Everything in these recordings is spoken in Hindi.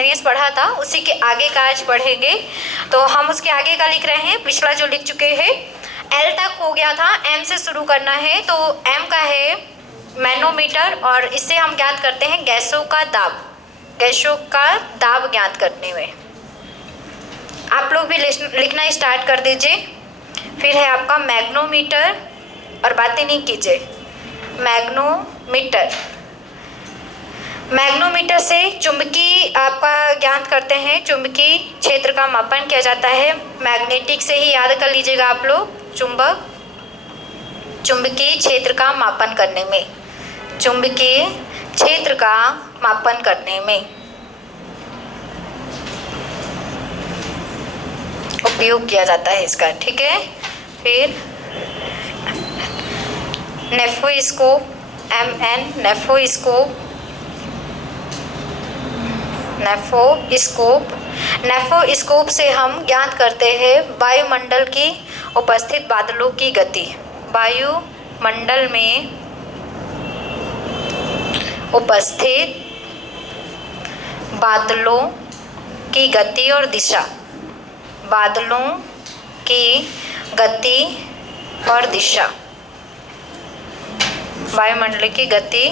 एक्सपीरियंस पढ़ा था उसी के आगे का आज पढ़ेंगे। तो हम उसके आगे का लिख रहे हैं, पिछला जो लिख चुके हैं एल तक हो गया था, एम से शुरू करना है। तो एम का है मैनोमीटर और इससे हम ज्ञात करते हैं गैसों का दाब, गैसों का दाब ज्ञात करने में। आप लोग भी लिखना स्टार्ट कर दीजिए। फिर है आपका मैग्नोमीटर, और बातें नहीं कीजिए। मैग्नोमीटर, मैग्नोमीटर से चुंबकीय आपका ज्ञात करते हैं, चुंबकीय क्षेत्र का मापन किया जाता है। मैग्नेटिक से ही याद कर लीजिएगा आप लोग, चुंबक, चुंबकीय क्षेत्र का मापन करने में, चुंबकीय क्षेत्र का मापन करने में उपयोग किया जाता है इसका, ठीक है। फिर nephoscope, MN, nephoscope, nephoscope, nephoscope से हम ज्ञात करते हैं वायुमंडल की उपस्थित बादलों की गति, वायुमंडल में उपस्थित बादलों की गति और दिशा, बादलों की गति और दिशा, वायुमंडल की गति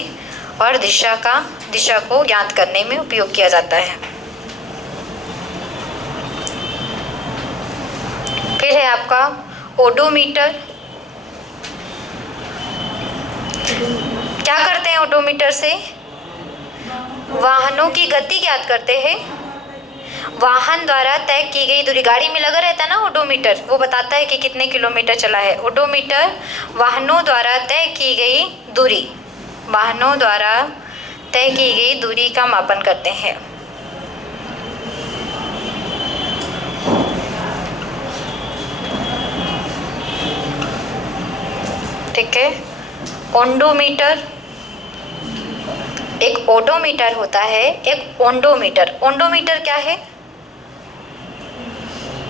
और दिशा को ज्ञात करने में उपयोग किया जाता है। फिर है आपका ओडोमीटर। क्या करते हैं ओडोमीटर से? वाहनों की गति ज्ञात करते हैं, वाहन द्वारा तय की गई दूरी, गाड़ी में लगा रहता है ना ओडोमीटर, वो बताता है कि कितने किलोमीटर चला है। ओडोमीटर वाहनों द्वारा तय की गई दूरी, वाहनों द्वारा तय की गई दूरी का मापन करते हैं। ठीक है। ओंडोमीटर, एक ओडोमीटर होता है, एक ओंडोमीटर। ओंडोमीटर क्या है?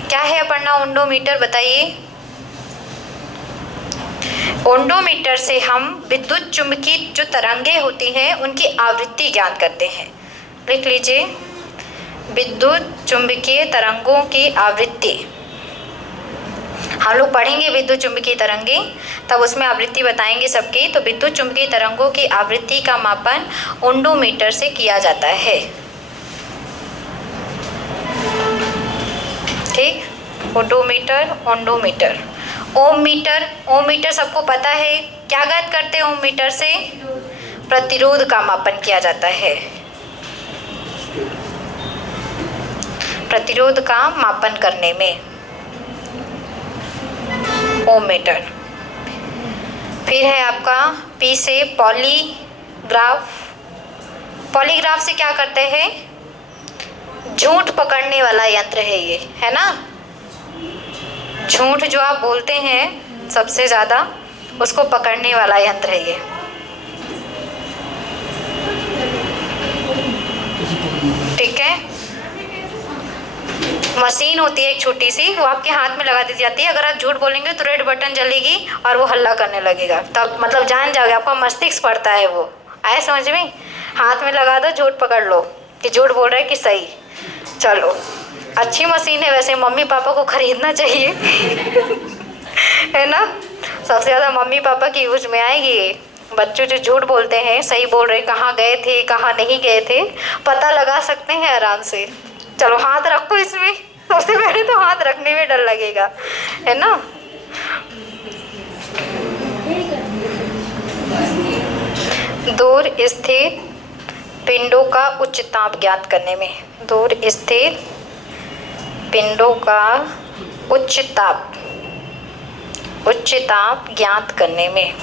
क्या है अपर्णा ओंडोमीटर, बताइए। ओंडोमीटर से हम विद्युत चुंबकीय जो तरंगें होती हैं उनकी आवृत्ति ज्ञात करते हैं। लिख लीजिए, विद्युत चुंबकीय तरंगों की आवृत्ति। हम लोग पढ़ेंगे विद्युत चुंबकीय तरंगें, तब उसमें आवृत्ति बताएंगे सबकी। तो विद्युत चुंबकीय तरंगों की आवृत्ति का मापन ओंडोमीटर से किया जाता है, ठीक। ओडोमीटर, ओंडोमीटर। ओम मीटर, ओम मीटर सबको पता है, क्या ज्ञात करते हैं ओम मीटर से? प्रतिरोध का मापन किया जाता है, प्रतिरोध का मापन करने में ओम मीटर। फिर है आपका पी से पॉलीग्राफ। पॉलीग्राफ से क्या करते हैं? झूठ पकड़ने वाला यंत्र है ये, है ना। झूठ जो आप बोलते हैं सबसे ज़्यादा, उसको पकड़ने वाला यंत्र है ये। ठीक है। मशीन होती है एक छोटी सी, वो आपके हाथ में लगा दी जाती है। अगर आप झूठ बोलेंगे तो रेड बटन जलेगी और वो हल्ला करने लगेगा, तब मतलब जान जाओगे, आपका मस्तिष्क पड़ता है वो। आए समझ में? हाथ में लगा दो, झूठ पकड़ लो कि झूठ बोल रहे हैं कि सही। चलो, अच्छी मशीन है वैसे, मम्मी पापा को खरीदना चाहिए है ना। सबसे ज़्यादा मम्मी पापा की यूज में आएगी ये। बच्चों जो झूठ बोलते हैं, सही बोल रहे, कहाँ गए थे कहाँ नहीं गए थे, पता लगा सकते हैं आराम से। चलो हाथ रखो इसमें, सबसे पहले तो हाथ रखने में डर लगेगा, है ना। दूर स्थित पिंडों का उच्च ताप ज्ञात करने में, दूर स्थित पिंडों का उच्च ताप ज्ञात करने में,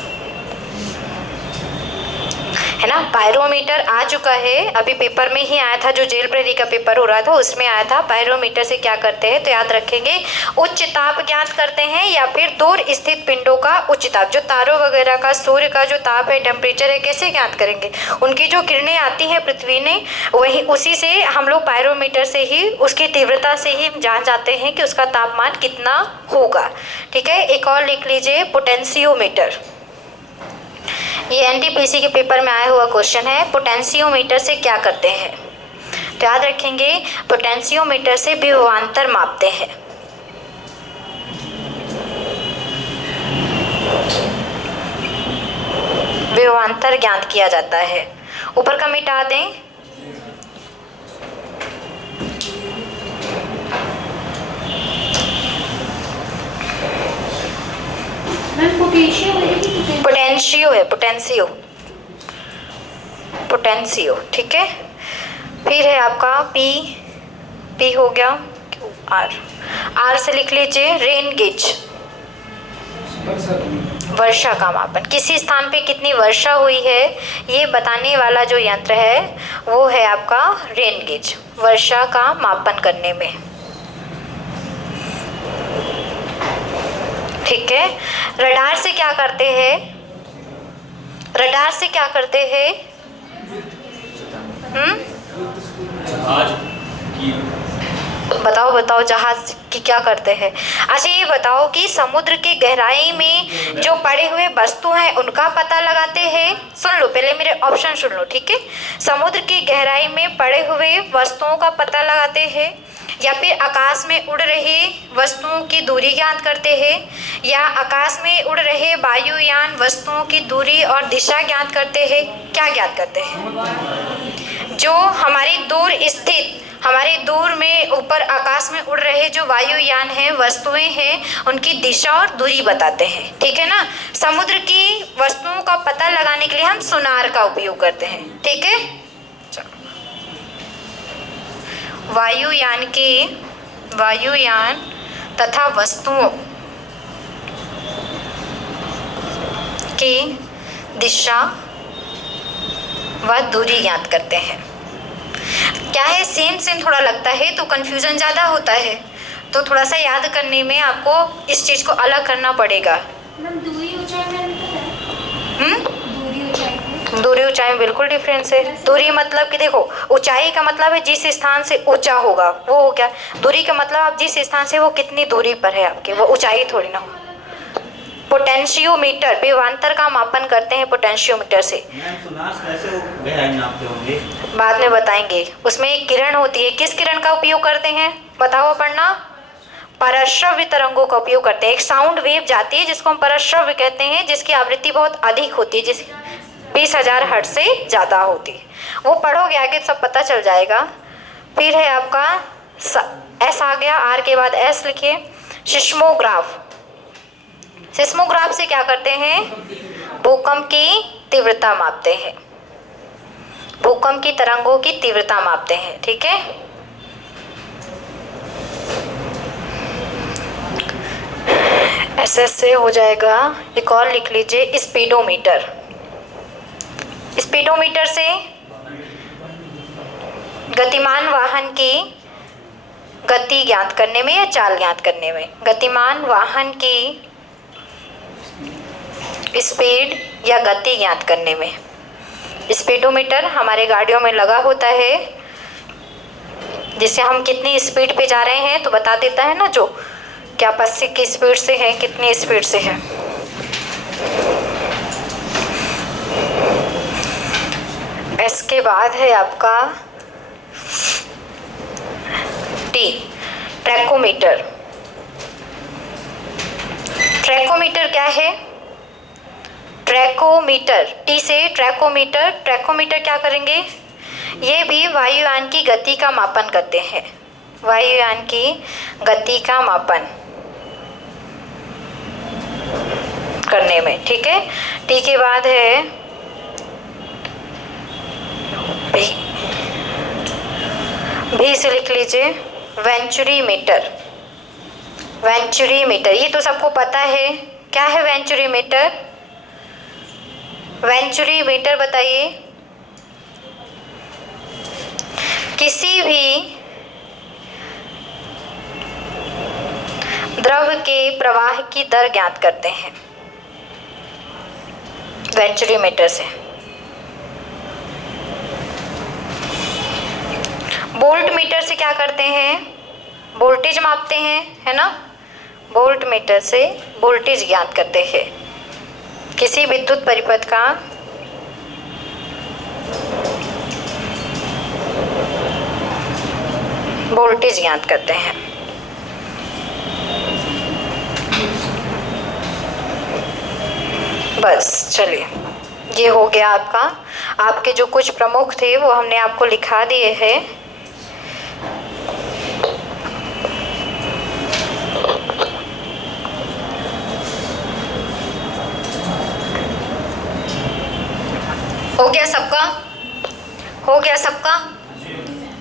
है ना। पायरोमीटर आ चुका है, अभी पेपर में ही आया था, जो जेल प्रेरी का पेपर हो रहा था उसमें आया था। पायरोमीटर से क्या करते हैं, तो याद रखेंगे, उच्च ताप ज्ञात करते हैं, या फिर दूर स्थित पिंडों का उच्च ताप, जो तारों वगैरह का, सूर्य का जो ताप है, टेम्परेचर है, कैसे ज्ञात करेंगे? उनकी जो किरणें आती हैं पृथ्वी ने, वही उसी से हम लोग पायरोमीटर से ही, उसकी तीव्रता से ही जान जाते हैं कि उसका तापमान कितना होगा। ठीक है। एक और लिख लीजिए, पोटेंशियोमीटर। ये एनटीपीसी के पेपर में आया हुआ क्वेश्चन है। पोटेंशियोमीटर से क्या करते हैं, तो याद रखेंगे, पोटेंशियोमीटर से विभवांतर मापते हैं। विभवांतर ज्ञात किया जाता है। ऊपर का मिटा दें। पोटेंशियो है, पोटेंशियो, ठीक है। फिर है आपका पी हो गया, आर से लिख लीजिए रेन गेज, वर्षा का मापन। किसी स्थान पे कितनी वर्षा हुई है ये बताने वाला जो यंत्र है वो है आपका रेन गेज, वर्षा का मापन करने में, ठीक है। रडार से क्या करते हैं? रडार से क्या करते हैं? बताओ जहाज की क्या करते हैं? अच्छा ये बताओ कि समुद्र के गहराई में जो पड़े हुए वस्तु हैं उनका पता लगाते हैं। सुन लो, पहले मेरे ऑप्शन सुन लो, ठीक है। समुद्र की गहराई में पड़े हुए वस्तुओं का पता लगाते हैं, या फिर आकाश में उड़ रही वस्तुओं की दूरी ज्ञात करते हैं, या आकाश में उड़ रहे वायुयान वस्तुओं की दूरी और दिशा ज्ञात करते हैं। क्या ज्ञात करते हैं? जो हमारे दूर में ऊपर आकाश में उड़ रहे जो वायुयान हैं, वस्तुएं हैं, उनकी दिशा और दूरी बताते हैं, ठीक है ना। समुद्र की वस्तुओं का पता लगाने के लिए हम सोनार का उपयोग करते हैं, ठीक है। वायुयान तथा वस्तुओं की दिशा व दूरी ज्ञात करते हैं। क्या है, सेम थोड़ा लगता है तो कंफ्यूजन ज़्यादा होता है, तो थोड़ा सा याद करने में आपको इस चीज़ को अलग करना पड़ेगा। दूरी ऊंचाई में दूरी ऊंचाई में बिल्कुल डिफरेंस है। दूरी मतलब कि देखो, ऊंचाई का मतलब है जिस स्थान से ऊंचा होगा वो हो गया, दूरी का मतलब आप जिस स्थान से वो कितनी दूरी पर है आपके, वो ऊंचाई थोड़ी ना हो। पोटेंशियोमीटर, विभवांतर का मापन करते हैं पोटेंशियोमीटर से। बाद में बताएंगे। उसमें एक किरण होती है, किस किरण का उपयोग करते हैं बताओ पढ़ना? परश्रव्य तरंगों का उपयोग करते हैं। एक साउंड वेव जाती है जिसको हम परश्रव्य कहते हैं, जिसकी आवृत्ति बहुत अधिक होती है, जिस 20,000 हर्ट्ज से ज़्यादा होती है। वो पढ़ोगे आगे सब पता चल जाएगा। फिर है आपका एस आ गया, आर के बाद एस लिखिए। सिस्मोग्राफ, सिस्मोग्राफ से क्या करते हैं? भूकंप की तीव्रता मापते हैं, भूकंप की तरंगों की तीव्रता मापते हैं, ठीक है। एसएस से हो जाएगा। एक और लिख लीजिए, स्पीडोमीटर। स्पीडोमीटर से गतिमान वाहन की गति ज्ञात करने में या चाल ज्ञात करने में, गतिमान वाहन की स्पीड या गति ज्ञात करने में। स्पीडोमीटर हमारे गाड़ियों में लगा होता है, जिससे हम कितनी स्पीड पे जा रहे हैं तो बता देता है ना, जो क्या 80 की स्पीड से है, कितनी स्पीड से है। इसके बाद है आपका टी, ट्रैकोमीटर। ट्रैकोमीटर क्या है? ट्रैकोमीटर, टी से ट्रैकोमीटर। ट्रैकोमीटर क्या करेंगे? ये भी वायुयान की गति का मापन करते हैं, वायुयान की गति का मापन करने में, ठीक है। टी के बाद है भी से लिख लीजिए वेंचुरीमीटर। वेंचुरीमीटर ये तो सबको पता है, क्या है वेंचुरीमीटर? वेंचुरीमीटर बताइए। किसी भी द्रव के प्रवाह की दर ज्ञात करते हैं वेंचुरीमीटर से। वोल्टमीटर से क्या करते हैं? वोल्टेज मापते हैं, है ना। वोल्टमीटर से वोल्टेज ज्ञात करते हैं किसी विद्युत परिपथ का। वोल्टेज ज्ञात करते हैं। बस चलिए, ये हो गया आपका। आपके जो कुछ प्रमुख थे वो हमने आपको लिखा दिए हैं। हो गया सबका? हो गया सबका?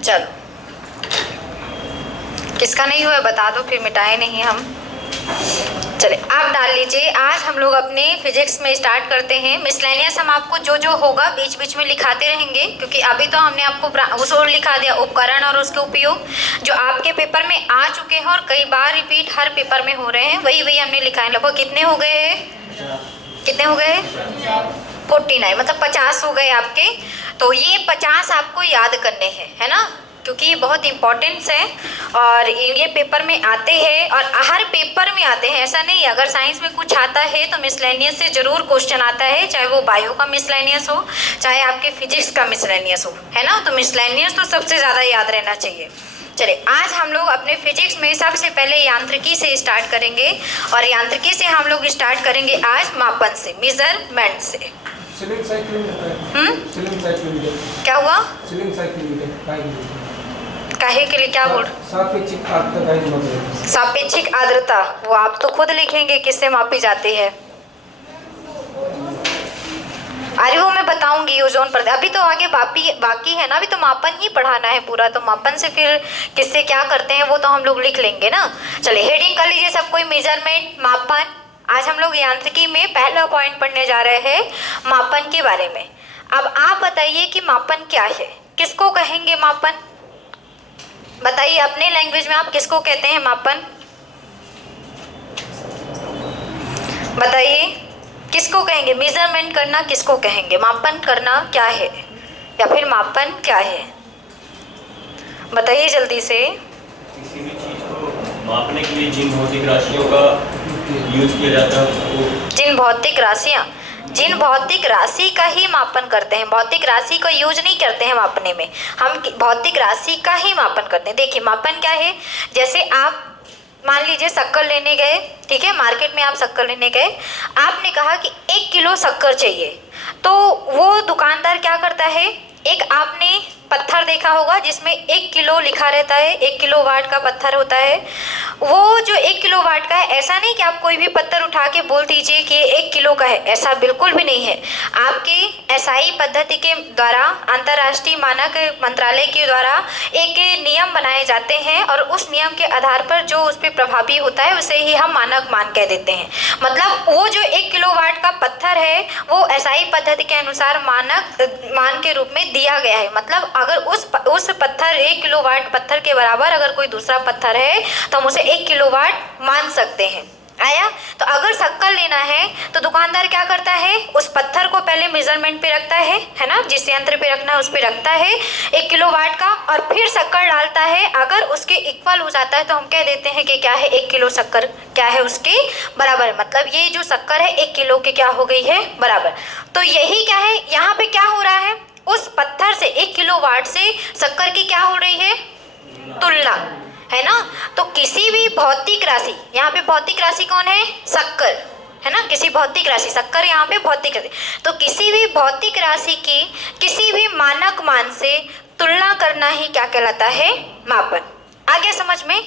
चलो, किसका नहीं हुआ बता दो, फिर मिटाए नहीं हम। चले आप डाल लीजिए। आज हम लोग अपने फिजिक्स में स्टार्ट करते हैं। मिसलेनियस हम आपको जो जो होगा बीच बीच में लिखाते रहेंगे, क्योंकि अभी तो हमने आपको उस और लिखा दिया उपकरण और उसके उपयोग जो आपके पेपर में आ चुके हैं और कई बार रिपीट हर पेपर में हो रहे हैं, वही वही हमने लिखा है। लगभग कितने हो गए हैं? कितने हो गए? 49, मतलब 50 हो गए आपके। तो ये 50 आपको याद करने हैं, है ना, क्योंकि ये बहुत इंपॉर्टेंस है और ये पेपर में आते हैं और हर पेपर में आते हैं। ऐसा नहीं है, अगर साइंस में कुछ आता है तो मिसलेनियस से ज़रूर क्वेश्चन आता है, चाहे वो बायो का मिसलेनियस हो, चाहे आपके फिजिक्स का मिसलेनियस हो, है ना। तो मिसलेनियस तो सबसे ज़्यादा याद रहना चाहिए। चलिए, आज हम लोग अपने फिजिक्स में सबसे पहले यांत्रिकी से स्टार्ट करेंगे और यांत्रिकी से हम लोग स्टार्ट करेंगे आज मापन से, मेजरमेंट से। सिलिंग साइकिल सिलिंग साइकिल क्या हुआ? सिलिंग साइकिल काहे के लिए क्या बोल? सापेक्षिक आर्द्रता। सापेक्षिक आर्द्रता वो आप तो खुद लिखेंगे किससे मापी जाती है। अरे वो मैं बताऊंगी ओजोन पर। अभी तो आगे बाकी है ना, अभी तो मापन ही पढ़ाना है पूरा, तो मापन से फिर किससे क्या करते हैं वो तो हम लोग लिख लेंगे ना। चलिए हेडिंग कर लीजिए सब कोई, मेजरमेंट, मापन। आज हम लोग यांत्रिकी में पहला पॉइंट पढ़ने जा रहे हैं मापन के बारे में। अब आप बताइए कि मापन क्या है, किसको कहेंगे मापन? बताइए अपने लैंग्वेज में आप किसको कहते हैं मापन? बताइए किसको कहेंगे? मेजरमेंट करना किसको कहेंगे? मापन करना क्या है, या फिर मापन क्या है? बताइए जल्दी से। किसी भी चीज को मापने के लिए जिन भौतिक राशियों का यूज किया जाता है वो जिन भौतिक राशि का ही मापन करते हैं। भौतिक राशि का यूज नहीं करते हैं मापने में, हम भौतिक राशि का ही मापन करते हैं। देखिए मापन क्या है, जैसे आप मान लीजिए शक्कर लेने गए, ठीक है, मार्केट में आप शक्कर लेने गए, आपने कहा कि 1 किलो शक्कर चाहिए, तो वो दुकानदार क्या करता है, एक आपने पत्थर देखा होगा जिसमें 1 किलो लिखा रहता है, 1 किलो वाट का पत्थर होता है। वो जो 1 किलो वाट का है, ऐसा नहीं कि आप कोई भी पत्थर उठा के बोल दीजिए कि 1 किलो का है, ऐसा बिल्कुल भी नहीं है। आपके एसआई पद्धति के द्वारा, अंतर्राष्ट्रीय मानक मंत्रालय के द्वारा एक नियम बनाए जाते हैं और उस नियम के आधार पर जो उस पर प्रभावी होता है उसे ही हम मानक मान कह देते हैं। मतलब वो जो 1 किलो वाट का पत्थर है वो एसआई पद्धति के अनुसार मान के रूप में दिया गया है। मतलब अगर उस पत्थर 1 किलो वाट पत्थर के बराबर अगर कोई दूसरा पत्थर है तो हम उसे 1 किलो वाट मान सकते हैं। आया? तो अगर शक्कर लेना है तो दुकानदार क्या करता है, उस पत्थर को पहले मेजरमेंट पे रखता है ना, जिस यंत्र पे रखना है उस पे रखता है 1 किलो वाट का, और फिर शक्कर डालता है। अगर उसके इक्वल हो जाता है तो हम कह देते हैं कि क्या है, 1 किलो शक्कर क्या है उसके बराबर। मतलब ये जो शक्कर है 1 किलो के क्या हो गई है, बराबर। तो यही क्या है, यहाँ पे क्या हो रहा है, उस पत्थर से 1 किलो वाट से शक्कर की क्या हो रही है, तुलना, है ना। तो किसी भी भौतिक राशि, यहाँ पे भौतिक राशि कौन है, शक्कर, है ना, किसी भौतिक राशि, शक्कर यहाँ पे भौतिक राशि। तो किसी भी भौतिक राशि की किसी भी मानक मान से तुलना करना ही क्या कहलाता है, मापन। आ गया समझ में?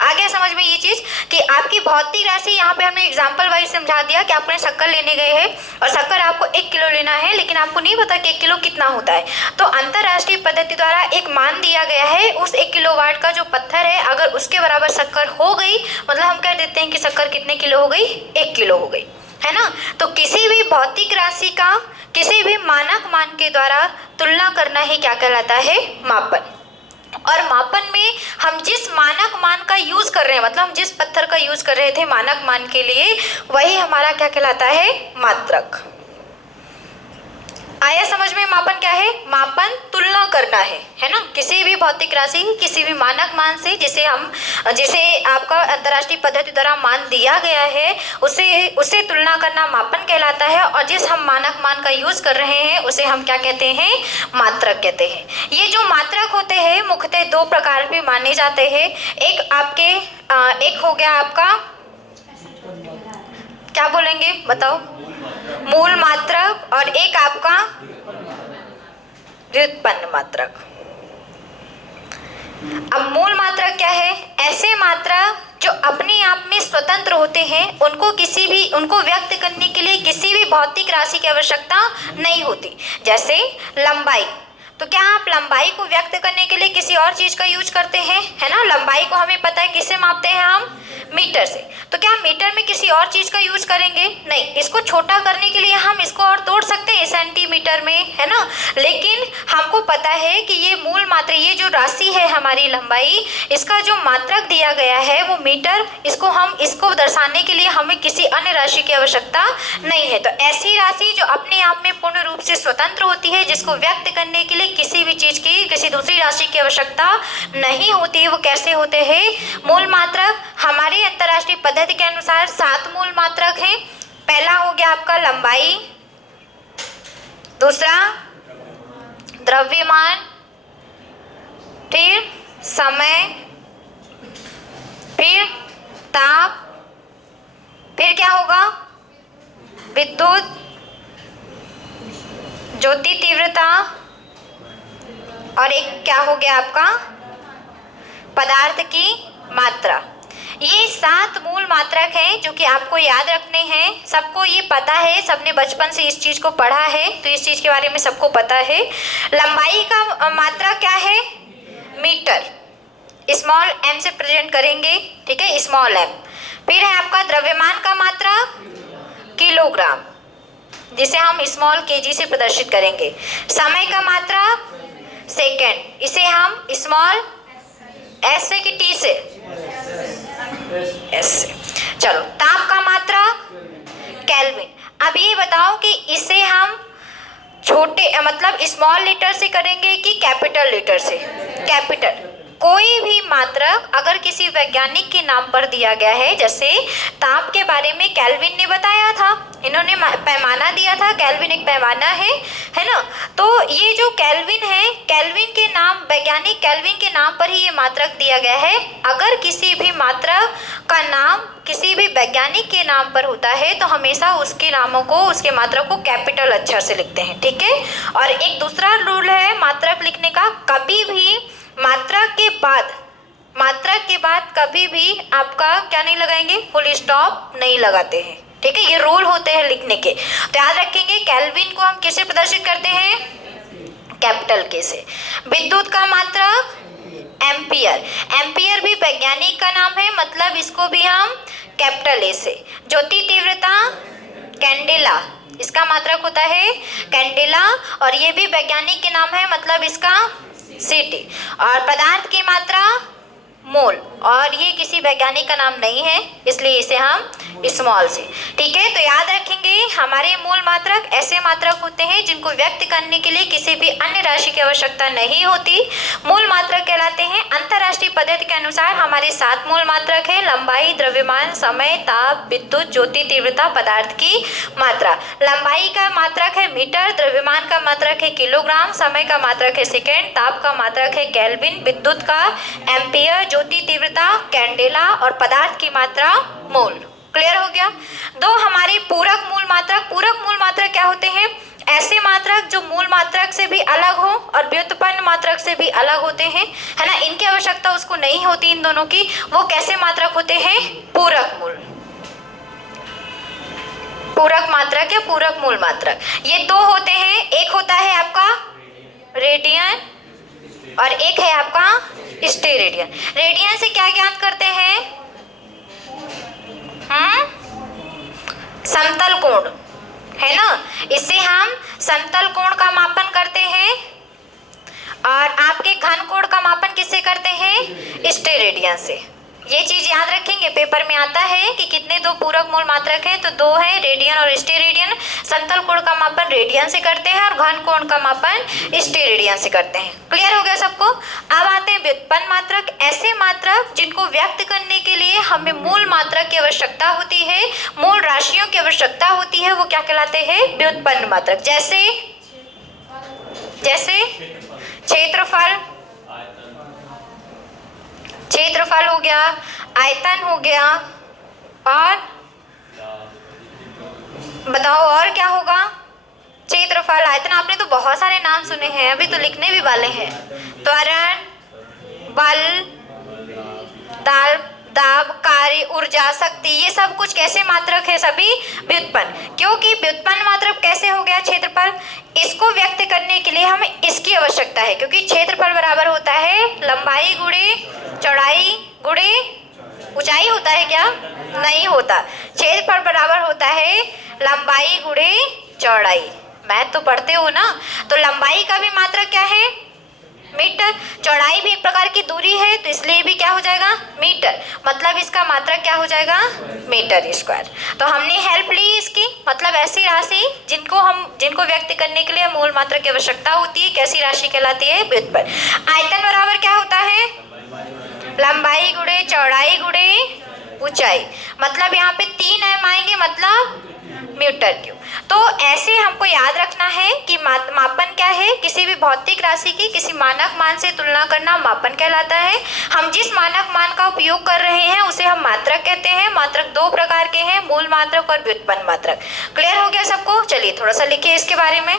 आ गया समझ में ये चीज़ कि आपकी भौतिक राशि, यहाँ पे हमने एग्जाम्पल वाइज समझा दिया कि आपने शक्कर लेने गए हैं और शक्कर आपको 1 किलो लेना है, लेकिन आपको नहीं पता कि 1 किलो कितना होता है। तो अंतर्राष्ट्रीय पद्धति द्वारा एक मान दिया गया है, उस 1 किलो वाट का जो पत्थर है अगर उसके बराबर शक्कर हो गई, मतलब हम कह देते हैं कि शक्कर कितने किलो हो गई, 1 किलो हो गई, है ना। तो किसी भी भौतिक राशि का किसी भी मानक मान के द्वारा तुलना करना ही क्या कहलाता है, मापन। और मापन में हम जिस मानक मान का यूज़ कर रहे हैं, मतलब हम जिस पत्थर का यूज़ कर रहे थे मानक मान के लिए, वही हमारा क्या कहलाता है, मात्रक। आया समझ में? मापन क्या है? मापन तुलना करना है ना, किसी भी भौतिक राशि किसी भी मानक मान से जिसे आपका अंतर्राष्ट्रीय पद्धति द्वारा मान दिया गया है उसे तुलना करना मापन कहलाता है। और जिस हम मानक मान का यूज कर रहे हैं उसे हम क्या कहते हैं? मात्रक कहते हैं। ये जो मात्रक होते हैं मुख्यतः दो प्रकार के माने जाते हैं। एक हो गया आपका, क्या बोलेंगे बताओ? मूल मात्रक, और एक आपका व्युत्पन्न मात्रक। अब मूल मात्रक क्या है? ऐसे मात्रक जो अपने आप में स्वतंत्र होते हैं, उनको व्यक्त करने के लिए किसी भी भौतिक राशि की आवश्यकता नहीं होती। जैसे लंबाई, तो क्या आप लंबाई को व्यक्त करने के लिए किसी और चीज का यूज करते हैं? है ना, लंबाई को हमें पता है किससे मापते हैं हम? मीटर से। तो क्या मीटर में किसी और चीज का यूज करेंगे? नहीं। इसको छोटा करने के लिए हम इसको और तोड़ सकते हैं सेंटीमीटर में, है ना, लेकिन हमको पता है कि ये मूल मात्रा, ये जो राशि है हमारी लंबाई, इसका जो मात्रक दिया गया है वो मीटर। इसको दर्शाने के लिए हमें किसी अन्य राशि की आवश्यकता नहीं है। तो ऐसी राशि जो अपने आप में पूर्ण रूप से स्वतंत्र होती है, जिसको व्यक्त करने के लिए किसी भी चीज की, किसी दूसरी राशि की आवश्यकता नहीं होती है, वो कैसे होते हैं? मूल मात्रक। हमारे अंतर्राष्ट्रीय पद्धति के अनुसार 7 मूल मात्रक हैं। पहला हो गया आपका लंबाई, दूसरा द्रव्यमान, फिर समय, फिर ताप, फिर क्या होगा? विद्युत, ज्योति तीव्रता, और एक क्या हो गया आपका? पदार्थ की मात्रा। ये 7 मूल मात्रक हैं जो कि आपको याद रखने हैं। सबको ये पता है, सबने बचपन से इस चीज़ को पढ़ा है, तो इस चीज़ के बारे में सबको पता है। लंबाई का मात्रा क्या है? मीटर, स्मॉल m से प्रेजेंट करेंगे, ठीक है, स्मॉल m। फिर है आपका द्रव्यमान का मात्रा किलोग्राम, जिसे हम स्मॉल kg से प्रदर्शित करेंगे। समय का मात्रा सेकेंड, इसे हम स्मॉल s से कि t से? s से। चलो, ताप का मात्रा केल्विन। अब ये बताओ कि इसे हम छोटे मतलब स्मॉल लीटर से करेंगे कि कैपिटल लीटर से? कैपिटल। कोई भी मात्रक अगर किसी वैज्ञानिक के नाम पर दिया गया है, जैसे ताप के बारे में केल्विन ने बताया था, इन्होंने पैमाना दिया था, केल्विन एक पैमाना है ना, तो ये जो केल्विन है, केल्विन के नाम, वैज्ञानिक केल्विन के नाम पर ही ये मात्रक दिया गया है। अगर किसी भी मात्रक का नाम किसी भी वैज्ञानिक के नाम पर होता है तो हमेशा उसके नामों को, उसके मात्रक को कैपिटल अक्षर से लिखते हैं, ठीक है। और एक दूसरा रूल है मात्रक लिखने का, कभी भी मात्रक के बाद कभी भी आपका क्या नहीं लगाएंगे? फुल स्टॉप नहीं लगाते हैं, ठीक है। ये रूल होते हैं लिखने के, तो याद रखेंगे। केल्विन को हम किससे प्रदर्शित करते हैं? कैपिटल के से। विद्युत का मात्रक एम्पियर, एम्पियर भी वैज्ञानिक का नाम है, मतलब इसको भी हम कैपिटल ए से। ज्योति तीव्रता कैंडेला, इसका मात्रक होता है कैंडेला, और ये भी वैज्ञानिक के नाम है, मतलब इसका सीटी। और पदार्थ की मात्रा मोल, और ये किसी वैज्ञानिक का नाम नहीं है, इसलिए इसे हम स्मॉल से, ठीक है। तो याद रखेंगे हमारे मूल मात्रक ऐसे मात्रक होते हैं जिनको व्यक्त करने के लिए किसी भी अन्य राशि की आवश्यकता नहीं होती, मूल मात्रक कहलाते हैं। अंतर्राष्ट्रीय पद्धति के अनुसार हमारे 7 मूल मात्रक है: लंबाई, द्रव्यमान, समय, ताप, विद्युत, ज्योति तीव्रता, पदार्थ की मात्रा। लंबाई का मात्रक है मीटर, द्रव्यमान का मात्रक है किलोग्राम, समय का मात्रक है सेकेंड, ताप का मात्रक है केल्विन, विद्युत का एम्पियर, ज्योति तीव्रता कैंडेला, और पदार्थ की मात्रा मोल। क्लियर हो गया। 2 हमारे पूरक मूल मात्रक। पूरक मूल मात्रक क्या होते हैं? ऐसे मात्रक जो मूल मात्रक से भी अलग हो और व्युत्पन्न मात्रक से भी अलग होते हैं, है ना, इनकी आवश्यकता उसको नहीं होती इन दोनों की। वो कैसे मात्रक होते हैं? पूरक मूल, पूरक मात्रक या पूरक मूल मात्रक। ये 2 होते हैं, एक होता है आपका रेडियन और एक है आपका स्टेरेडियन। रेडियन से क्या ज्ञात करते हैं? समतल कोण, है ना, इससे हम समतल कोण का मापन करते हैं। और आपके घन कोण का मापन किससे करते हैं? स्टेरेडियन से, ये चीज याद रखेंगे, पेपर में आता है कि कितने दो पूरक मूल मात्रक हैं, तो दो है, रेडियन और स्टेरेडियन। समतल कोण का मापन रेडियन से करते हैं और घन कोण का मापन स्टेरेडियन से करते हैं। क्लियर हो गया सबको? अब आते हैं व्युत्पन्न मात्रक। ऐसे मात्रक जिनको व्यक्त करने के लिए हमें मूल मात्रक की आवश्यकता होती है, मूल राशियों की आवश्यकता होती है, वो क्या कहलाते हैं? व्युत्पन्न मात्रक। जैसे क्षेत्रफल, क्षेत्रफल हो गया, आयतन हो गया, और बताओ और क्या होगा? क्षेत्रफल, आयतन, आपने तो बहुत सारे नाम सुने हैं, अभी तो लिखने भी वाले हैं। त्वरण, बल, दाब, कार्य, ऊर्जा, शक्ति, ये सब कुछ कैसे मात्रक है? सभी व्युत्पन्न। क्योंकि व्युत्पन्न मात्रक कैसे हो गया? क्षेत्रफल। इसको व्यक्त करने के लिए हमें इसकी आवश्यकता है, क्योंकि क्षेत्रफल बराबर होता है लंबाई गुणे चौड़ाई गुणे ऊंचाई। होता है क्या? नहीं होता। क्षेत्रफल बराबर होता है लंबाई गुणे चौड़ाई। मैथ तो पढ़ते हो ना? तो लंबाई का भी मात्रक क्या है? मीटर। चौड़ाई भी एक प्रकार की दूरी है, तो इसलिए भी क्या हो जाएगा? मीटर। मतलब इसका मात्रक क्या हो जाएगा? Metre square. तो हमने हेल्प ली इसकी। मतलब ऐसी राशि जिनको व्यक्त करने के लिए मूल मात्रक की आवश्यकता होती है, कैसी राशि कहलाती है? व्युत्पन्न। आयतन बराबर क्या होता है? लंबाई गुणे चौड़ाई गुणे ऊंचाई। मतलब यहाँ पे 3 m आएंगे, मतलब मीटर क्यूब। तो ऐसे हमको याद रखना है कि मापन क्या है? किसी भी भौतिक राशि की किसी मानक मान से तुलना करना मापन कहलाता है। हम जिस मानक मान का उपयोग कर रहे हैं उसे हम मात्रक कहते हैं। मात्रक 2 प्रकार के हैं, मूल मात्रक और व्युत्पन्न मात्रक। क्लियर हो गया सबको? चलिए थोड़ा सा लिखिए इसके बारे में।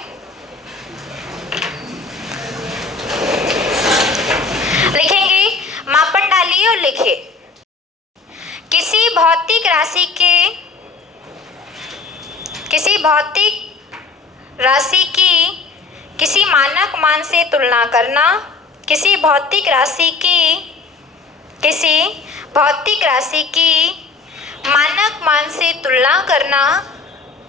लिखेंगे, मापन डालिए और लिखिए। किसी भौतिक राशि की किसी मानक मान से तुलना करना। किसी भौतिक राशि की मानक मान से तुलना करना।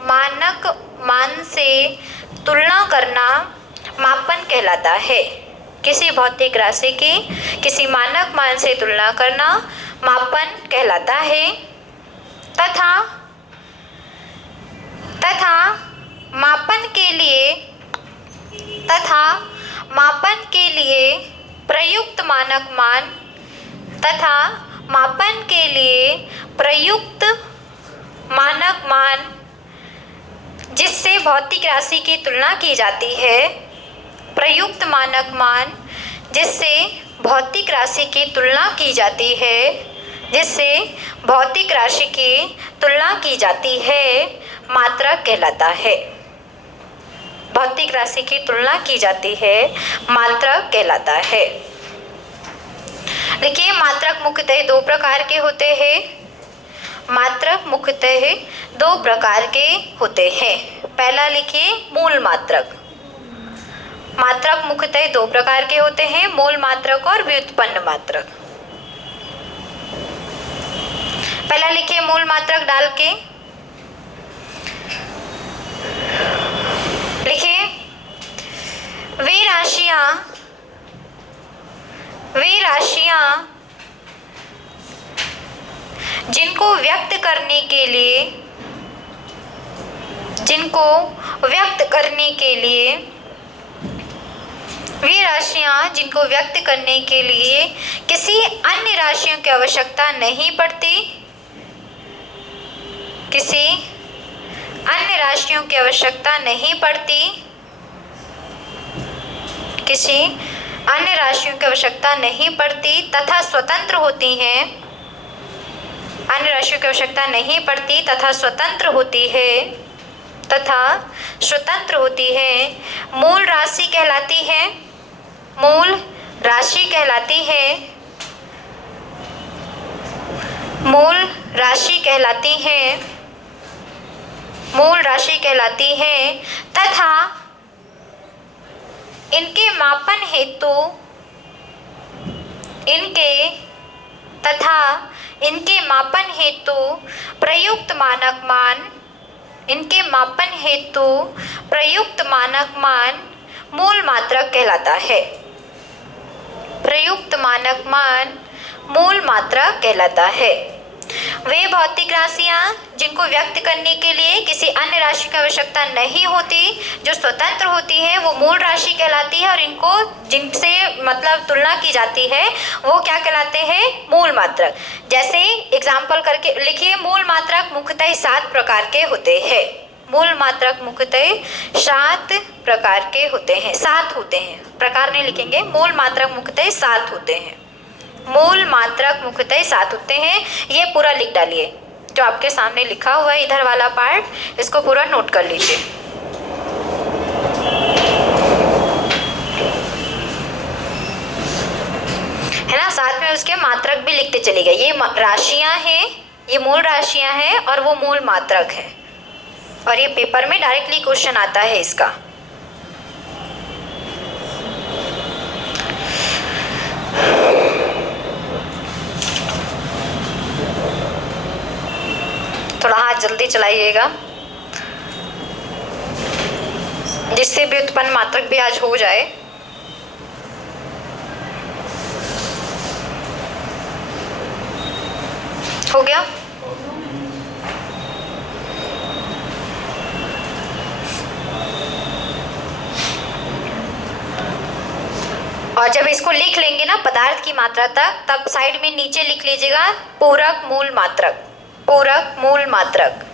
मानक मान से तुलना करना मापन कहलाता है। किसी भौतिक राशि की किसी मानक मान से तुलना करना मापन कहलाता है। तथा मापन के लिए प्रयुक्त मानक मान जिससे भौतिक राशि की तुलना की जाती है। प्रयुक्त मानक मान जिससे भौतिक राशि की तुलना की जाती है। जिससे भौतिक राशि की तुलना की जाती है मात्रक कहलाता है। भौतिक राशि की तुलना की जाती है मात्रक कहलाता है। देखिए, मात्रक मुख्यतः 2 प्रकार के होते हैं। मात्रक मुख्यतः 2 प्रकार के होते हैं। पहला लिखिए, मूल मात्रक। मात्रक मुख्यतः 2 प्रकार के होते हैं, मूल मात्रक और व्युत्पन्न मात्रक। पहला लिखिए मूल मात्रक डाल के। लिखिए, वे राशियां जिनको व्यक्त करने के लिए किसी अन्य राशियों की आवश्यकता नहीं पड़ती। किसी अन्य राशियों की आवश्यकता नहीं पड़ती। किसी अन्य राशियों की आवश्यकता नहीं पड़ती तथा स्वतंत्र होती हैं। अन्य राशियों की आवश्यकता नहीं पड़ती तथा स्वतंत्र होती है। मूल राशि कहलाती है। मूल राशि कहलाती है। मूल राशि कहलाती है। मूल राशि कहलाती है तथा इनके मापन हेतु प्रयुक्त मानक मान मूल मात्रक कहलाता है। प्रयुक्त मानक मान मूल मात्रक कहलाता है। वे भौतिक राशियाँ जिनको व्यक्त करने के लिए किसी अन्य राशि की आवश्यकता नहीं होती, जो स्वतंत्र होती है, वो मूल राशि कहलाती है, और इनको जिनसे मतलब तुलना की जाती है वो क्या कहलाते हैं? मूल मात्रक। जैसे एग्जाम्पल करके लिखिए, मूल मात्रक मुख्यतः 7 प्रकार के होते हैं। मूल मात्रक मुख्यतः 7 प्रकार के होते हैं, 7 होते हैं, प्रकार नहीं लिखेंगे। मूल मात्रक मुख्यतः 7 होते हैं। मूल मात्रक मुख्यतः 7 होते हैं। ये पूरा लिख डालिए, जो आपके सामने लिखा हुआ है इधर वाला पार्ट, इसको पूरा नोट कर लीजिए। है ना, साथ में उसके मात्रक भी लिखते चलिएगा। ये राशियां हैं, ये मूल राशियां हैं और वो मूल मात्रक है, और ये पेपर में डायरेक्टली क्वेश्चन आता है इसका। थोड़ा हाथ जल्दी चलाइएगा, जिससे भी उत्पन्न मात्रक भी आज हो जाए। हो गया? और जब इसको लिख लेंगे ना पदार्थ की मात्रा तक, तब साइड में नीचे लिख लीजिएगा पूरक मूल मात्रक। पूरक मूल मात्रक,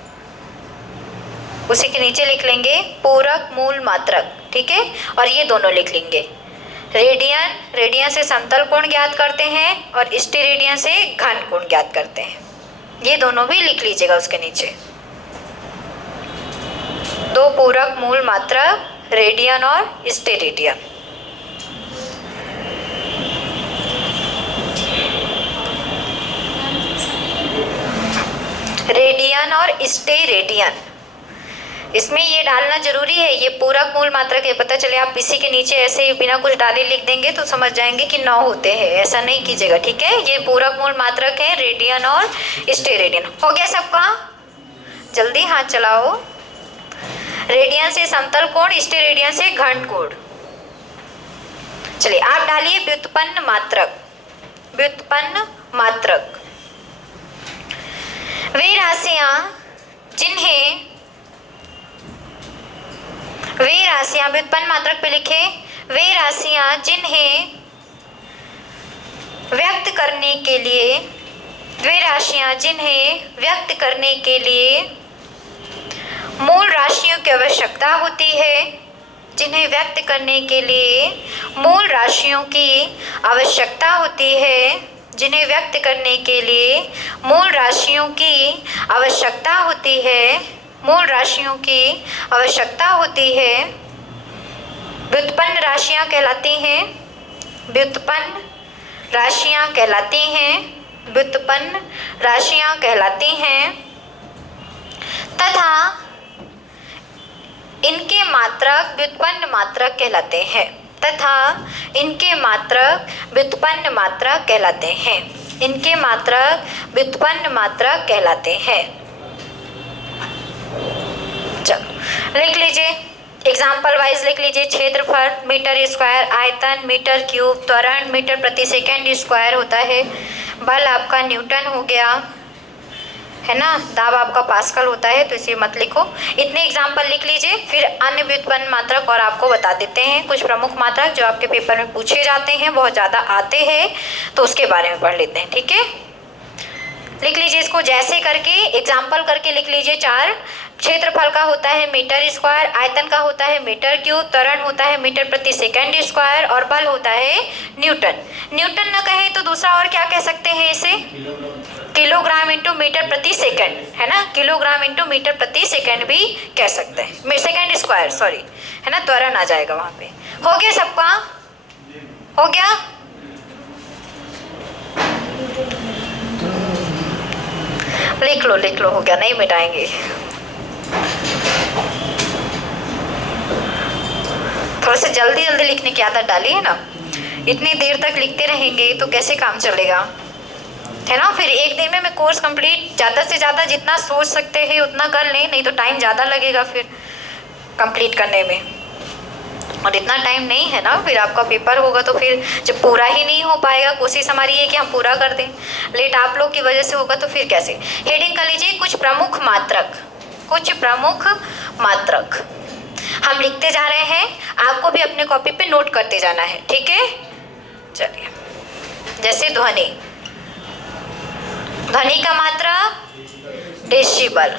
उसी के नीचे लिख लेंगे पूरक मूल मात्रक, ठीक है। और ये दोनों लिख लेंगे। रेडियन, रेडियन से समतल कोण ज्ञात करते हैं, और स्टेरेडियन से घन कोण ज्ञात करते हैं। ये दोनों भी लिख लीजिएगा उसके नीचे। 2 पूरक मूल मात्रक, रेडियन और स्टेरेडियन। रेडियन और स्टेरेडियन, इसमें ये डालना जरूरी है। ये पूरक मूल मात्रक है, पता चले आप इसी के नीचे ऐसे ही बिना कुछ डाले लिख देंगे तो समझ जाएंगे कि 9 होते हैं। ऐसा नहीं कीजिएगा, ठीक है। ये पूरक मूल मात्रक है, रेडियन और स्टेरेडियन। हो गया सबका? जल्दी हाथ चलाओ। रेडियन से समतल कोण, स्टेरेडियन से घन कोण। चलिए आप डालिए व्युत्पन्न मात्रक। व्युत्पन्न मात्रक, वे राशियां जिन्हें, वे राशियां व्युत्पन्न मात्रक पे लिखे, वे राशियां जिन्हें व्यक्त करने के लिए, वे राशियां जिन्हें व्यक्त करने के लिए मूल राशियों की आवश्यकता होती है, जिन्हें व्यक्त करने के लिए मूल राशियों की आवश्यकता होती है, जिन्हें व्यक्त करने के लिए मूल राशियों की आवश्यकता होती है, मूल राशियों की आवश्यकता होती है, व्युत्पन्न राशियां कहलाती हैं। व्युत्पन्न राशियां कहलाती हैं। व्युत्पन्न राशियां कहलाती हैं तथा इनके मात्रक व्युत्पन्न मात्रक कहलाते हैं। तथा इनके मात्रक व्युत्पन्न मात्रक कहलाते हैं। इनके मात्रक व्युत्पन्न मात्रक कहलाते हैं। चलो लिख लीजिए, एग्जाम्पल वाइज लिख लीजिए। क्षेत्रफल मीटर स्क्वायर, आयतन मीटर क्यूब, त्वरण मीटर प्रति सेकंड स्क्वायर होता है, बल आपका न्यूटन हो गया, है ना, दाब आपका पास्कल होता है, तो इसे मत लिखो। इतने एग्जाम्पल लिख लीजिए, फिर अन्य व्युत्पन्न मात्रक और आपको बता देते हैं कुछ प्रमुख मात्रक जो आपके पेपर में पूछे जाते हैं, बहुत ज़्यादा आते हैं, तो उसके बारे में पढ़ लेते हैं, ठीक है। लिख लीजिए इसको जैसे करके, एग्जाम्पल करके लिख लीजिए। 4 क्षेत्रफल का होता है मीटर स्क्वायर, आयतन का होता है मीटर क्यूब, त्वरण होता है मीटर प्रति सेकंड स्क्वायर, और बल होता है न्यूटन। न्यूटन न कहे तो दूसरा और क्या कह सकते हैं इसे? किलोग्राम इंटू मीटर प्रति सेकंड, है ना, किलोग्राम इंटू मीटर प्रति सेकंड भी कह सकते हैं, सेकंड स्क्वायर सॉरी, है ना, त्वरण आ जाएगा वहाँ पे। हो गया सबका? हो गया? लिख लो लिख लो, हो गया, नहीं मिटाएंगे। थोड़ा सा जल्दी जल्दी लिखने की आदत डाली है ना, इतनी देर तक लिखते रहेंगे तो कैसे काम चलेगा, है ना। फिर एक दिन में मैं कोर्स कंप्लीट ज़्यादा से ज़्यादा जितना सोच सकते हैं उतना कर लें, नहीं तो टाइम ज़्यादा लगेगा फिर कंप्लीट करने में। और इतना टाइम नहीं है ना, फिर आपका पेपर होगा तो फिर जब पूरा ही नहीं हो पाएगा, कोशिश हमारी है कि हम पूरा कर दें, लेट आप लोग की वजह से होगा तो फिर कैसे। हेडिंग कर लीजिए कुछ प्रमुख मात्रक, कुछ प्रमुख मात्रक हम लिखते जा रहे हैं, आपको भी अपने कॉपी पे नोट करते जाना है, ठीक है। चलिए, जैसे ध्वनि, ध्वनि का मात्रा डेसिबल,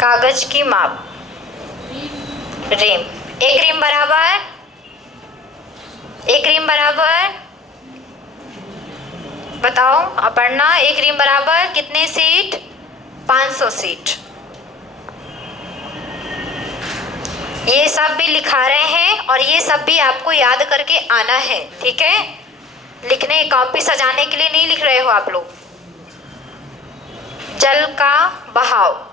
कागज की माप रिम, एक रिम बराबर, एक रिम बराबर, बताओ अपर्णा, एक रिम बराबर कितने सीट? 500 सीट। ये सब भी लिखा रहे हैं और ये सब भी आपको याद करके आना है, ठीक है। लिखने कॉपी सजाने के लिए नहीं लिख रहे हो आप लोग। जल का बहाव,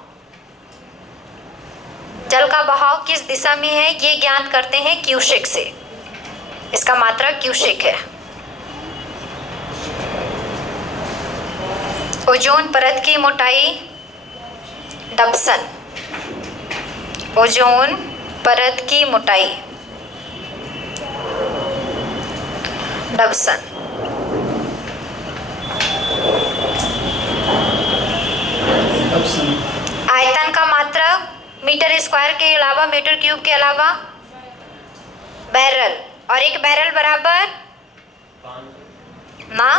जल का बहाव किस दिशा में है ये ज्ञात करते हैं क्यूसेक से, इसका मात्रा क्यूसेक है। ओजोन परत की मोटाई डबसन, ओजोन परत की मोटाई डबसन। आयतन का मात्रक मीटर स्क्वायर के अलावा, मीटर क्यूब के अलावा बैरल, और एक बैरल बराबर ना,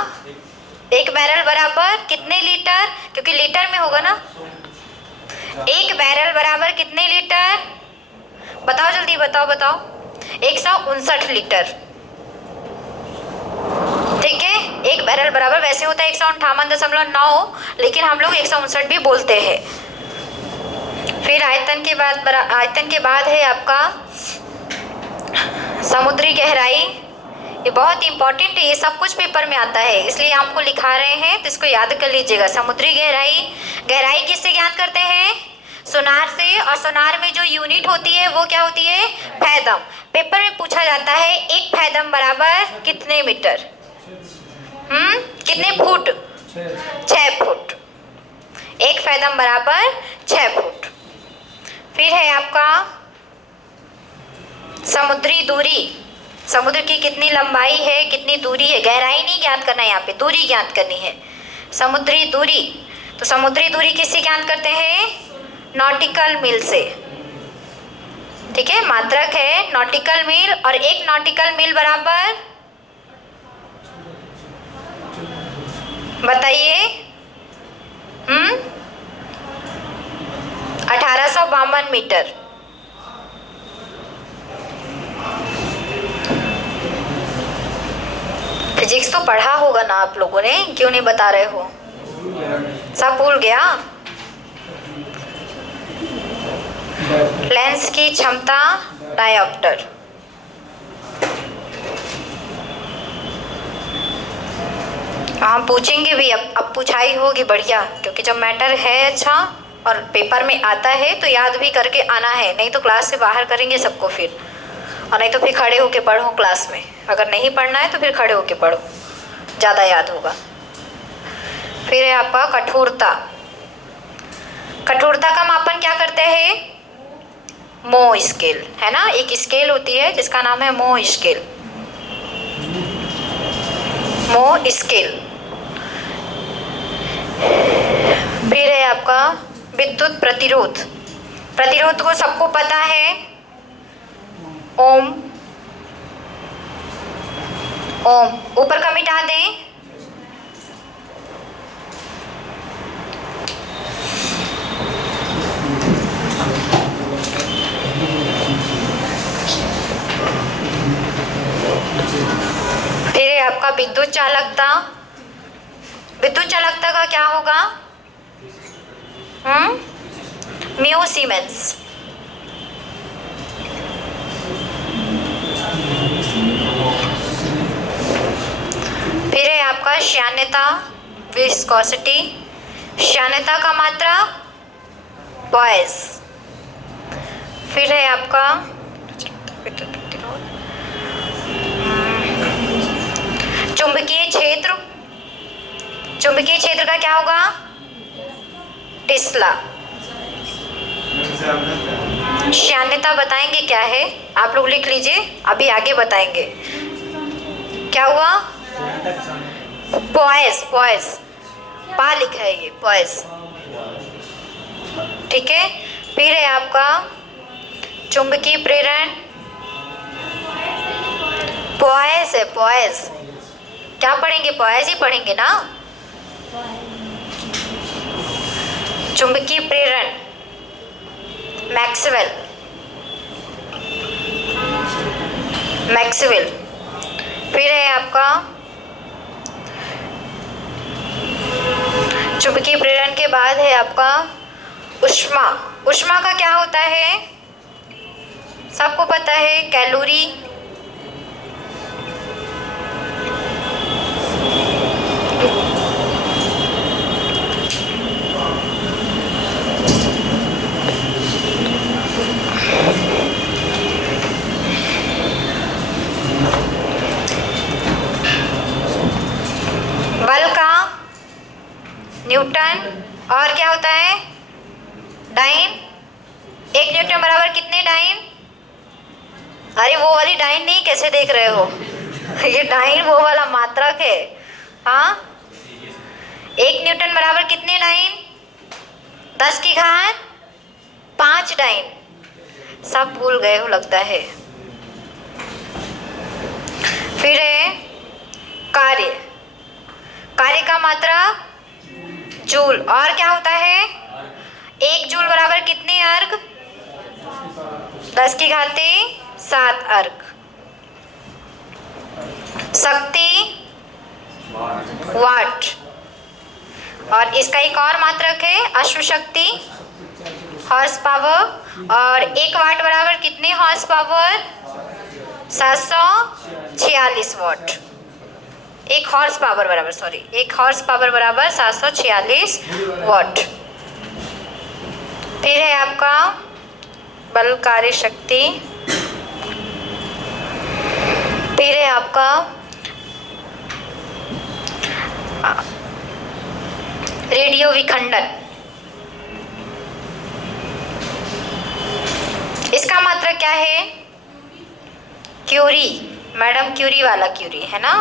एक बैरल बराबर कितने लीटर, क्योंकि लीटर में होगा ना। एक बैरल बराबर कितने लीटर, बताओ जल्दी बताओ बताओ। 159 लीटर, ठीक है। एक बैरल बराबर वैसे होता है 158.9, लेकिन हम लोग 159 भी बोलते हैं। फिर आयतन के बाद, आयतन के बाद है आपका समुद्री गहराई। ये बहुत इंपॉर्टेंट है, ये सब कुछ पेपर में आता है, इसलिए आपको लिखा रहे हैं तो इसको याद कर लीजिएगा। समुद्री गहराई, गहराई किससे ज्ञात करते हैं? सोनार से, और सोनार में जो यूनिट होती है वो क्या होती है? फैदम। पेपर में पूछा जाता है एक फैदम बराबर कितने मीटर, कितने फुट? 6 फुट। एक फैदम बराबर 6 फुट। फिर है आपका समुद्री दूरी, समुद्र की कितनी लंबाई है, कितनी दूरी है। गहराई नहीं ज्ञात करना है, यहाँ पे दूरी ज्ञात करनी है। समुद्री दूरी, तो समुद्री दूरी किससे ज्ञात करते हैं? नॉटिकल मील से, ठीक है। मात्रक है नॉटिकल मील, और एक नॉटिकल मील बराबर बताइए 1852 मीटर। फिजिक्स तो पढ़ा होगा ना आप लोगों ने, क्यों नहीं बता रहे हो? सब भूल गया। लेंस की क्षमता डायोप्टर, हम पूछेंगे भी, अब पूछाई होगी बढ़िया, क्योंकि जब मैटर है अच्छा और पेपर में आता है तो याद भी करके आना है, नहीं तो क्लास से बाहर करेंगे सबको फिर, और नहीं तो फिर खड़े होके पढ़ो क्लास में। अगर नहीं पढ़ना है तो फिर खड़े होके पढ़ो, ज़्यादा याद होगा। फिर है आपका कठोरता। कठोरता का मापन क्या करते हैं? मो स्केल, है ना। एक स्केल होती है जिसका नाम है मो स्केल, मो स्केल। फिर है आपका विद्युत प्रतिरोध। प्रतिरोध को सबको पता है, ओम। ओम ऊपर का मिटा दें। फिर है आपका विद्युत चालकता। विद्युत चालकता का क्या होगा? Mu siemens. फिर है आपका श्यानता, विस्कोसिटी। श्यानता का मात्रा बॉयज। फिर है आपका चुंबकीय क्षेत्र। चुंबकीय क्षेत्र का क्या होगा? टेस्ला। श्यान्यता बताएंगे क्या है, आप लोग लिख लीजिए, अभी आगे बताएंगे। क्या हुआ? पॉइस, पॉइस, पा लिखा है ये, पॉइस। ठीक है। फिर है आपका चुंबकीय प्रेरण, पॉइस है, पॉइस। क्या पढ़ेंगे? पॉइस ही पढ़ेंगे ना। चुंबकीय प्रेरण, मैक्सवेल, मैक्सवेल। फिर है आपका चुंबकीय प्रेरण के बाद है आपका ऊष्मा। ऊष्मा का क्या होता है? सबको पता है, कैलोरी। बल का न्यूटन, और क्या होता है? डाइन। 1 न्यूटन बराबर कितने डाइन? अरे वो वाली डाइन नहीं, कैसे देख रहे हो? ये डाइन वो वाला मात्रक है। हाँ, 1 न्यूटन बराबर कितने डाइन? 10 की घात 5 डाइन। सब भूल गए हो लगता है। फिर है कार्य, कार्य का मात्रा जूल, और क्या होता है? 1 जूल बराबर कितने अर्ग? 10 की घाते 7 अर्ग। शक्ति वाट, और इसका एक और मात्रक है अश्वशक्ति, हॉर्स पावर। और 1 वाट बराबर कितने हॉर्स पावर? 746 वाट। 1 हॉर्स पावर बराबर, सॉरी, 1 हॉर्स पावर बराबर 746 वाट। फिर है आपका बल कार्य शक्ति। फिर है आपका रेडियो विखंडन। इसका मात्रक क्या है? क्यूरी, मैडम क्यूरी वाला क्यूरी है ना।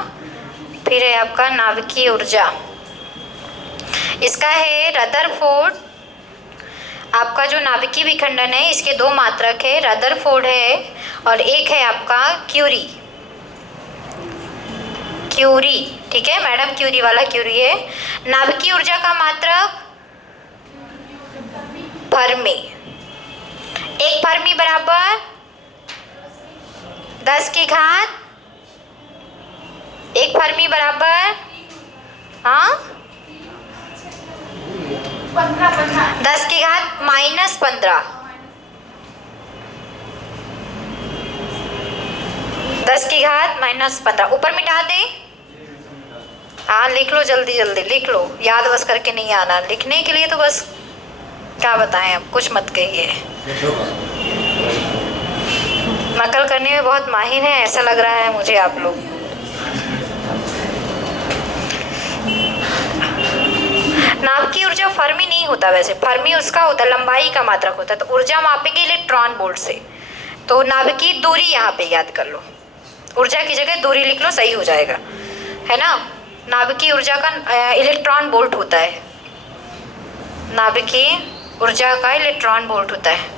फिर है आपका नाभिकीय ऊर्जा, इसका है रदरफोर्ड। आपका जो नाभिकीय विखंडन है इसके 2 मात्रक है, रदरफोर्ड है और एक है आपका क्यूरी। क्यूरी, ठीक है मैडम, क्यूरी वाला क्यूरी है। नाभिकीय ऊर्जा का मात्रक फर्मी। 1 फर्मी बराबर 10 की घात, 1 फर्मी बराबर, हाँ, 10 की घात -15। 10 की घात -15 ऊपर मिटा दे। हाँ लिख लो, जल्दी जल्दी लिख लो, याद बस करके नहीं आना, लिखने के लिए तो बस क्या बताएं, अब कुछ मत कहिए। नकल करने में बहुत माहिर है ऐसा लग रहा है मुझे आप लोग। नाभिकीय ऊर्जा फर्मी नहीं होता, वैसे फर्मी उसका होता है, लंबाई का मात्रक होता है। तो ऊर्जा मापेंगे इलेक्ट्रॉन वोल्ट से, तो नाभिकीय दूरी यहाँ पे याद कर लो, ऊर्जा की जगह दूरी लिख लो, सही हो जाएगा, है ना। नाभिकीय ऊर्जा का इलेक्ट्रॉन वोल्ट होता है, नाभिकीय ऊर्जा का इलेक्ट्रॉन वोल्ट होता है।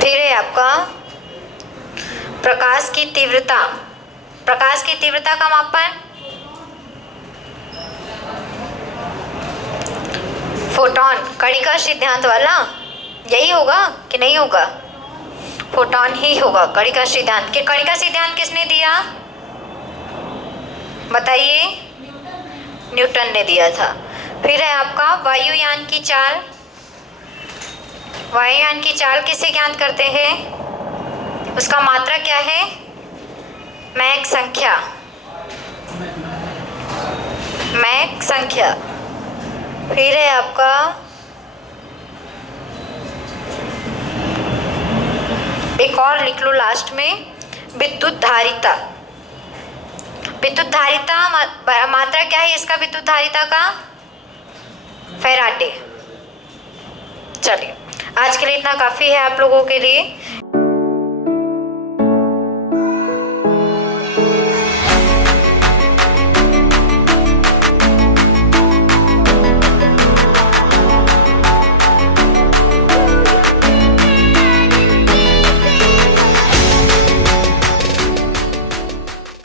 फिर है आपका प्रकाश की तीव्रता। प्रकाश की तीव्रता का मापन फोटॉन, कणिका सिद्धांत वाला, यही होगा कि नहीं होगा? फोटॉन ही होगा, कणिका सिद्धांत। के कणिका सिद्धांत किसने दिया बताइए? न्यूटन ने दिया था। फिर है आपका वायुयान की चाल। वायुयान की चाल किसे ज्ञात करते हैं? उसका मात्रक क्या है? मैक संख्या, मैक संख्या। फिर है आपका एक और लिख लो लास्ट में, विद्युत धारिता। विद्युत धारिता मात्रा क्या है इसका, विद्युत धारिता का? फैराडे। चलिए आज के लिए इतना काफ़ी है आप लोगों के लिए।